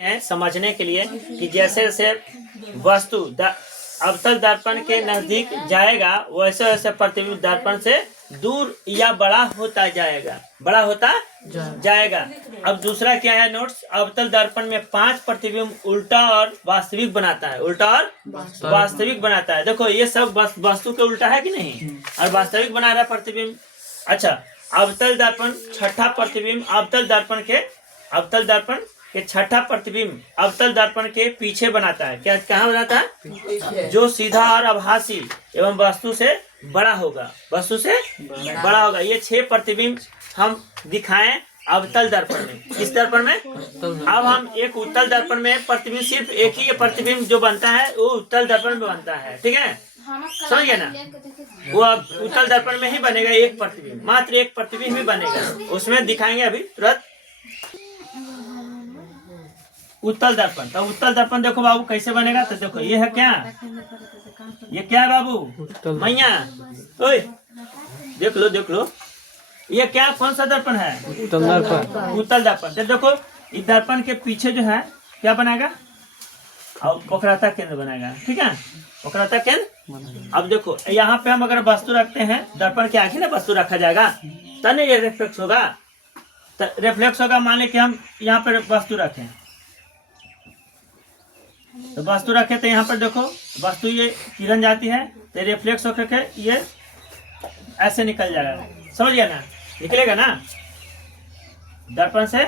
है समझने के लिए कि जैसे जैसे वस्तु अवतल दर्पण के नजदीक जाएगा वैसे वैसे प्रतिबिंब दर्पण से दूर या बड़ा होता जाएगा, बड़ा होता जाएगा। अब दूसरा क्या है नोट्स, अवतल दर्पण में 5 प्रतिबिंब उल्टा और वास्तविक बनाता है, उल्टा और वास्तविक बनाता है। देखो ये सब वस्तु के उल्टा है कि नहीं, और वास्तविक बना रहा है प्रतिबिंब। अच्छा, अवतल दर्पण छठा प्रतिबिंब अवतल दर्पण के छठा प्रतिबिंब अवतल दर्पण के पीछे बनाता है। क्या कहाँ बनाता है? जो सीधा और आभासी एवं वस्तु से बड़ा होगा, वस्तु से बड़ा होगा। ये 6 प्रतिबिंब हम दिखाएं अवतल दर्पण में। किस दर्पण में? अब हम एक उत्तल दर्पण में प्रतिबिंब, सिर्फ एक ही प्रतिबिंब जो बनता है वो उत्तल दर्पण में बनता है, ठीक है, समझ गया ना। वो अब उत्तल दर्पण में ही बनेगा एक प्रतिबिंब, मात्र एक प्रतिबिंब ही बनेगा। उसमें दिखाएंगे अभी तुरंत उत्तल दर्पण। तो उत्तल दर्पण देखो बाबू कैसे बनेगा। तो देखो ये है क्या, ये क्या है बाबू मैया, ओए देख लो ये क्या, कौन सा दर्पण है? उत्तल दर्पण। तो देखो इस दर्पण के पीछे जो है क्या बनाएगा, और वक्रता केंद्र बनाएगा, ठीक है, वक्रता केंद्र। अब देखो यहाँ पे हम अगर वस्तु रखते हैं, दर्पण के आगे ना वस्तु रखा जाएगा तब नहीं ये रिफ्लेक्स होगा, रिफ्लेक्स होगा। मान ले कि हम यहाँ पर वस्तु रखें, तो वस्तु रखे तो यहाँ पर देखो वस्तु ये किरण जाती है तो रिफ्लेक्स होकर के ये ऐसे निकल जाएगा, समझ गया ना, निकलेगा ना, दर्पण से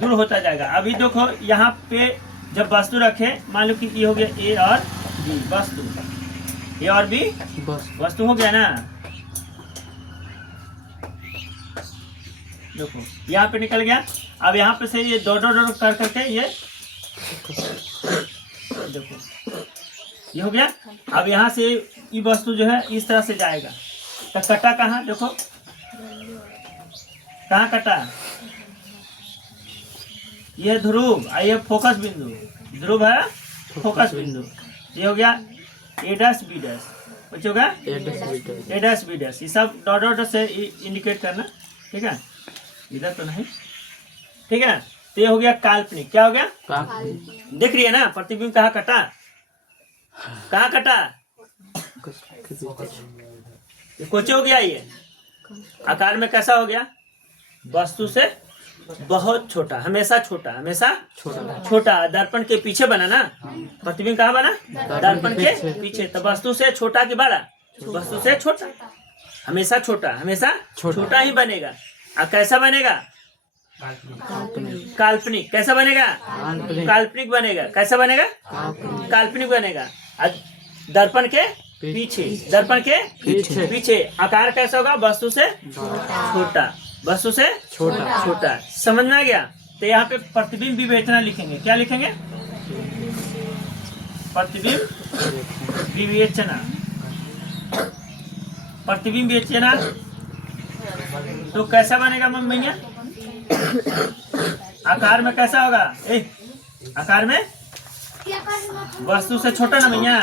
दूर होता जाएगा। अभी देखो यहाँ पे जब वस्तु रखे, मान लो कि ये हो गया ए और बी वस्तु, ए और बी वस्तु हो गया ना। देखो यहाँ पे निकल गया। अब यहाँ पे से ये दो कर करके ये देखो ये हो गया। अब यहाँ से ये वस्तु जो है इस तरह से जाएगा, तो कटा कहाँ, देखो कहाँ कटा, ये ध्रुव, ये फोकस बिंदु, ध्रुव है फोकस बिंदु। ये हो गया ए डैश बी डैश, कुछ होगा ए डैश बी डैश, ये सब डॉट से इंडिकेट करना, ठीक है, इधर तो नहीं, ठीक है। तो ये हो गया काल्पनिक। क्या हो गया? देख रही है ना प्रतिबिंब कहाँ कटा, कहाँ कटा, कुछ हो गया। ये आकार में कैसा हो गया, वस्तु से बहुत छोटा, हमेशा छोटा, हमेशा छोटा। दर्पण के पीछे बना ना, प्रतिबिंब कहाँ बना? दर्पण के पीछे। तो वस्तु से छोटा कि बड़ा? वस्तु से छोटा, हमेशा छोटा, हमेशा छोटा ही बनेगा। अब कैसा बनेगा? काल्पनिक। कैसा बनेगा? काल्पनिक बनेगा। कैसा बनेगा? काल्पनिक बनेगा। दर्पण के पीछे, दर्पण के पीछे आकार कैसा होगा? वस्तु से छोटा, वस्तु से छोटा। समझ में आ गया? तो यहाँ पे प्रतिबिंब विवेचना लिखेंगे। क्या लिखेंगे? प्रतिबिंब विवेचना। प्रतिबिंब विवेचना तो कैसा बनेगा मम्मिया? आकार में कैसा होगा? आकार में वस्तु से छोटा ना भैया,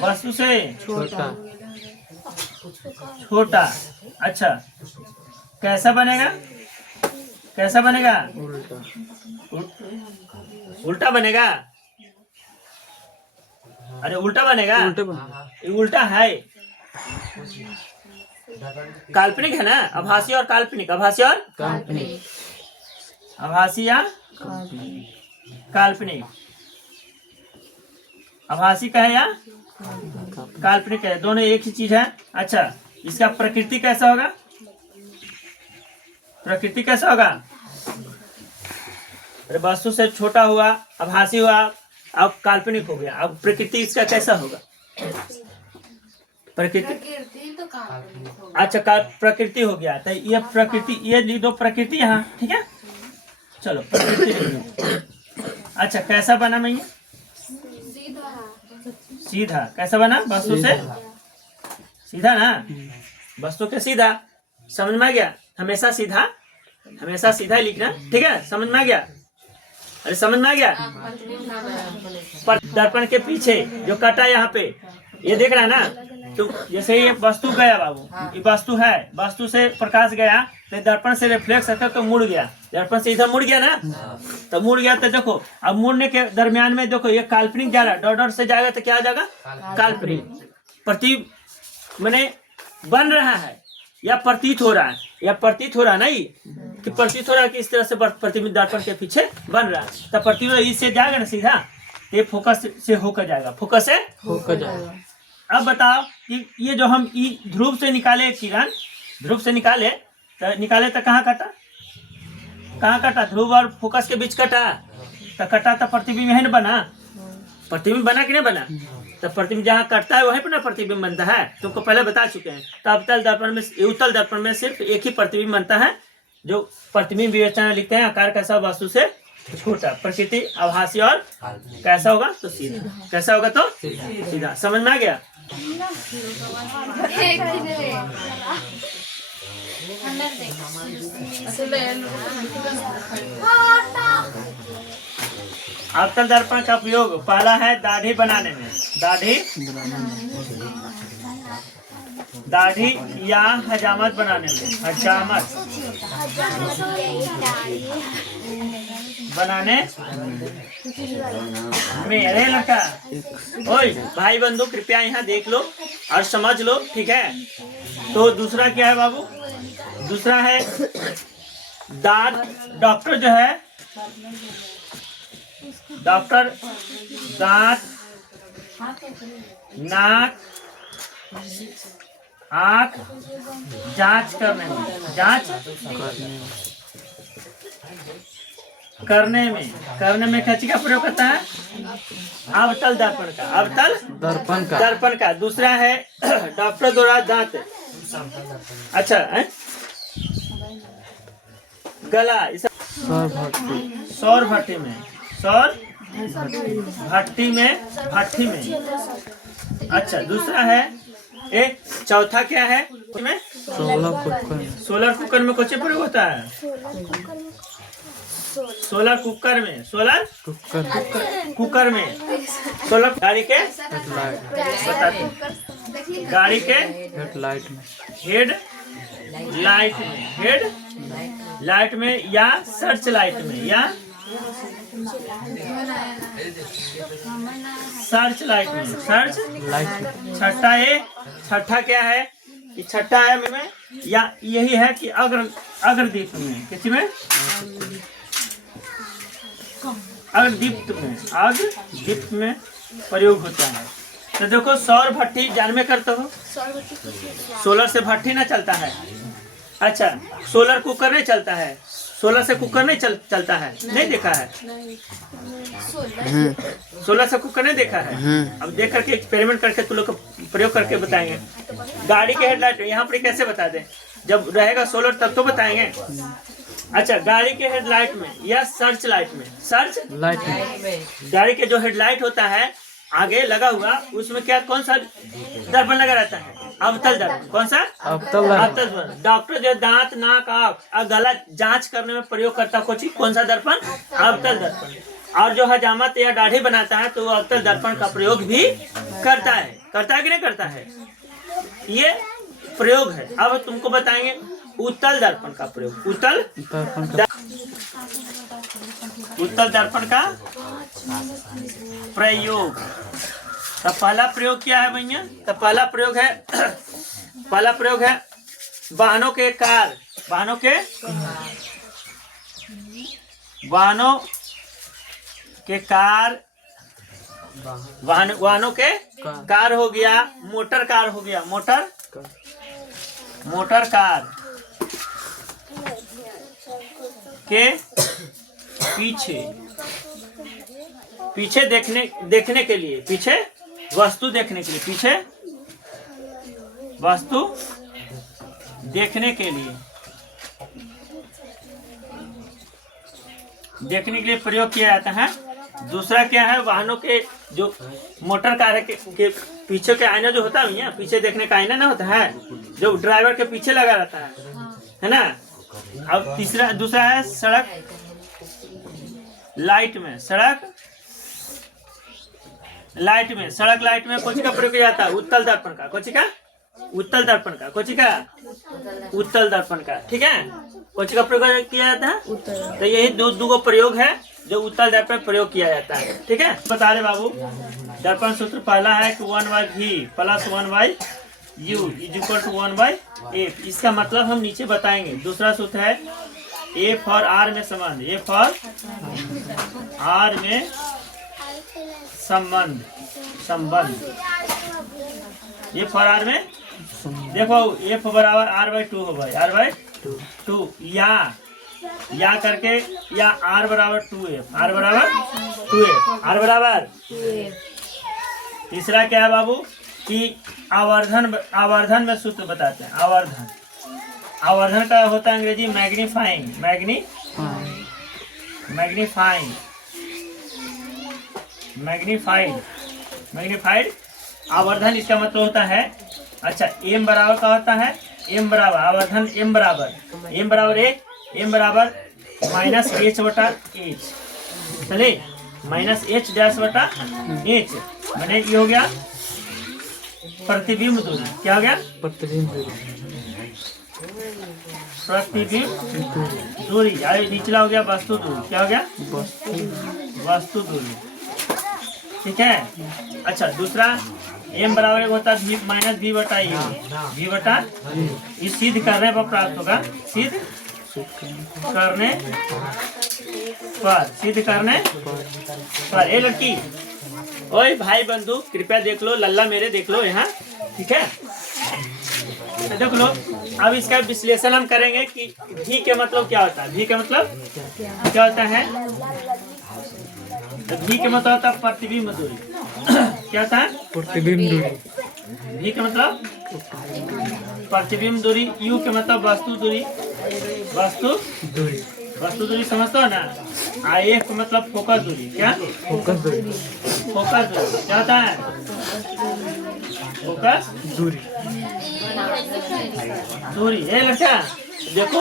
वस्तु से छोटा। अच्छा, कैसा बनेगा? कैसा बनेगा? उल्टा बनेगा। अरे उल्टा बनेगा, उल्टा है, काल्पनिक है ना, आभासी और काल्पनिक, आभासी और आभासी या काल्पनिक, आभासी का है या काल्पनिक है, दोनों एक ही चीज है। अच्छा, इसका प्रकृति कैसा होगा? प्रकृति कैसा होगा? अरे वस्तु से छोटा हुआ, आभासी हुआ, अब काल्पनिक हो गया। अब प्रकृति इसका कैसा होगा? प्रकृति तो अच्छा, प्रकृति हो गया। तो ये प्रकृति, ये दो प्रकृति यहाँ, ठीक है, चलो प्रकृति। अच्छा, कैसा बना मैया? सीधा। कैसा बना? वस्तु से सीधा ना, वस्तु के सीधा। समझ में आ गया? हमेशा सीधा, हमेशा सीधा ही लिखना, ठीक है, समझ में आ गया? अरे समझ में आ गया? दर्पण के पीछे जो कटा यहाँ पे, ये देख रहा है ना, तो जैसे ये वस्तु गया बाबू, ये वस्तु है, वस्तु से प्रकाश गया तो दर्पण से रिफ्लेक्स होकर तो मुड़ गया, दर्पण से इधर मुड़ गया ना, तो मुड़ गया तो देखो, अब मुड़ने के दरमियान में देखो ये काल्पनिक जा रहा है, डॉट डॉट से जाएगा तो क्या आ जाएगा, काल्पनिक। प्रतीक मैंने बन रहा है या प्रतीत हो रहा है, या प्रतीत हो रहा है नहीं कि प्रतीत हो रहा है कि इस तरह से प्रतिबिंब दर्पण के पीछे बन रहा है, तो प्रतिबिंब इससे जाएगा ना सीधा, ये फोकस से होकर जाएगा, फोकस से होकर जाएगा। अब बताओ कि ये जो हम ध्रुव से निकाले किरण, ध्रुव से निकाले तो कहाँ कटा, कहाँ कटा, ध्रुव और फोकस के बीच कटा, तो कटा तो प्रतिबिंब है ना बना, प्रतिबिंब बना कि नहीं बना, तो प्रतिबिंब जहाँ कटता है वहीं पर ना प्रतिबिंब बनता है, तुमको पहले बता चुके हैं। तो अवतल दर्पण में, उत्तल दर्पण में सिर्फ एक ही प्रतिबिंब बनता है, जो प्रतिबिंब विवेचना लिखते हैं आकार कैसा वस्तु से छोटा, प्रकृति आभासी और कैसा होगा तो सीधा, कैसा होगा तो सीधा। समझ में आ गया? अवतल दर्पण का प्रयोग पहला है दाढ़ी बनाने में, दाढ़ी या हजामत बनाने में, हजामत बनाने में। अरे लड़का, ओए भाई बंधु कृपया यहाँ देख लो और समझ लो, ठीक है। तो दूसरा क्या है बाबू, दूसरा है दांत, डॉक्टर जो है डॉक्टर दांत, नाक, आँख जांच करने में, जांच करने में कैंची का प्रयोग करता है, अवतल दर्पण का, अवतल दर्पण का। दूसरा है डॉक्टर द्वारा दांत, अच्छा है गला, सौर भट्टी में, सौर भट्टी में। अच्छा दूसरा है एक, चौथा क्या है में, सोलर कुकर में कुछ प्रयोग होता है, सोलर कुकर में, सोलर गाड़ी के बताते, गाड़ी के हेड लाइट में या सर्च लाइट में, या सर्च लाइट में, सर्च लाइट। छठा क्या है कि छठा है में, या यही है कि अग्रदीप में, किसी में अग्रदीप में प्रयोग होता है। तो देखो सौर भट्टी जान में करते हो, सोलर से भट्टी ना चलता है, अच्छा सोलर कुकर नहीं चलता है, सोलर से कुकर नहीं चलता है, नहीं देखा है, सोलर से कुकर नहीं देखा है। अब देख करके एक्सपेरिमेंट करके तुम लोग को प्रयोग करके बताएंगे। गाड़ी के हेडलाइट यहाँ पर कैसे बता दें, जब रहेगा सोलर तब तो बताएंगे। अच्छा गाड़ी के हेडलाइट में या सर्च लाइट में, सर्च लाइट में गाड़ी के जो हेडलाइट होता है आगे लगा हुआ, उसमें क्या कौन सा दर्पण लगा रहता है, अवतल दर्पण। कौन सा? अवतल दर्पण। डॉक्टर जो दांत, नाक, आँख, गला जांच करने में प्रयोग करता कौन सा दर्पण, अवतल दर्पण। और जो हजामत या दाढ़ी बनाता है तो वो अवतल दर्पण का प्रयोग भी करता है कि नहीं करता है, ये प्रयोग है। अब तुमको बताएंगे उत्तल दर्पण का प्रयोग, उत्तल दर्पण का प्रयोग। तो पहला प्रयोग क्या है भैया, तो पहला प्रयोग है वाहनों के कार, वाहनों के कार हो गया, मोटर कार हो गया, मोटर कार के पीछे देखने के लिए, पीछे वस्तु देखने के लिए, पीछे वस्तु देखने के लिए प्रयोग किया जाता है। दूसरा क्या है, वाहनों के जो मोटर कार के पीछे के आईना जो होता है, पीछे देखने का आईना ना होता है जो ड्राइवर के पीछे लगा रहता है ना। अब दूसरा है सड़क लाइट में, सड़क लाइट में कौन सी का प्रयोग किया जाता है, उत्तल दर्पण का। कौन सी का? उत्तल दर्पण का। कौन सी का? उत्तल दर्पण का। ठीक है, कौन सी का प्रयोग किया जाता है? तो यही दो प्रयोग है जो उत्तल दर्पण प्रयोग किया जाता है। ठीक है, बता रहे बाबू, दर्पण सूत्र पहला है कि 1/v plus 1/u is equal to 1/f। इसका मतलब हम नीचे बताएंगे। दूसरा सूत्र है ए फॉर आर में संबंध, ए फॉर आर में संबंध, ए फॉर आर में देखो एफ बराबर r/2 हो भाई, r/2 या करके या r बराबर 2f, r बराबर 2f, r बराबर। तीसरा क्या है बाबू कि आवर्धन में सूत्र बताते हैं। आवर्धन का होता है अंग्रेजी मैग्नीफाइड। आवर्धन इसका मतलब होता है, अच्छा m बराबर का होता है, m बराबर आवर्धन m बराबर -h/h, चले -h'/h मैंने ये हो गया प्रतिबिंब दूरी। क्या हो गया? प्रतिबिंब दूरी। निचला हो गया वस्तु दूरी। क्या हो गया? वस्तु दूरी। ठीक है, अच्छा दूसरा m बराबर होता है v/u, इस सिद्ध करने पर प्राप्त होगा, सिद्ध करने पर। ए लड़की, ओए भाई बंधु कृपया देख लो, लल्ला मेरे देख लो यहाँ। ठीक है, देख लो। अब इसका विश्लेषण हम करेंगे कि v के मतलब क्या होता है। v के मतलब क्या होता है? तो v के मतलब होता है प्रतिबिंब दूरी। क्या होता है? प्रतिबिंब दूरी। v के मतलब प्रतिबिंब दूरी, u के मतलब वस्तु दूरी। वस्तु दूरी समझते हो ना? f का मतलब फोकस दूरी। क्या? फोकस दूरी। क्या होता है? फोकस दूरी। ये लड़का देखो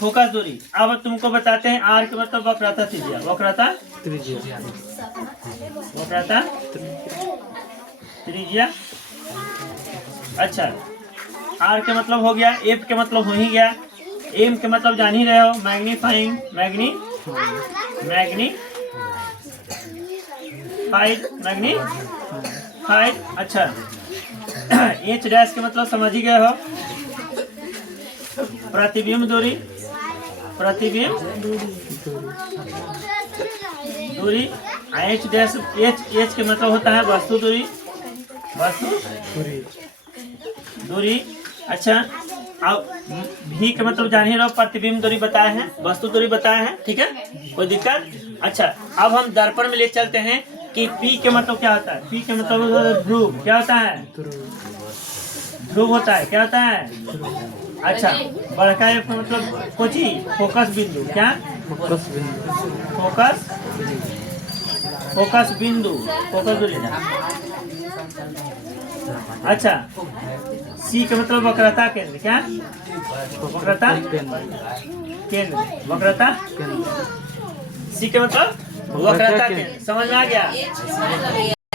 फोकस दूरी। अब तुमको बताते हैं r के मतलब वक्रता त्रिज्या। अच्छा r के मतलब हो गया, f के मतलब हो ही गया, m के मतलब जान ही रहे हो मैग्नीफाइड। अच्छा h' के मतलब समझ ही गए हो, प्रतिबिंब दूरी। h के मतलब होता है वस्तु दूरी। अच्छा अब v के मतलब जान ही रहो, प्रतिबिंब दूरी बताए हैं, वस्तु दूरी बताए हैं। ठीक है, कोई दिक्कत? अच्छा अब हम दर्पण में ले चलते हैं कि p के मतलब क्या होता है। p के मतलब ध्रुव। क्या होता है? ध्रुव होता है। क्या होता है? अच्छा बड़का f मतलब कोची फोकस बिंदु। क्या? फोकस बिंदु। अच्छा c के मतलब वक्रता केंद्र। क्या? वक्रता केंद्र। c के मतलब वक्रता केंद्र। समझ में आ गया?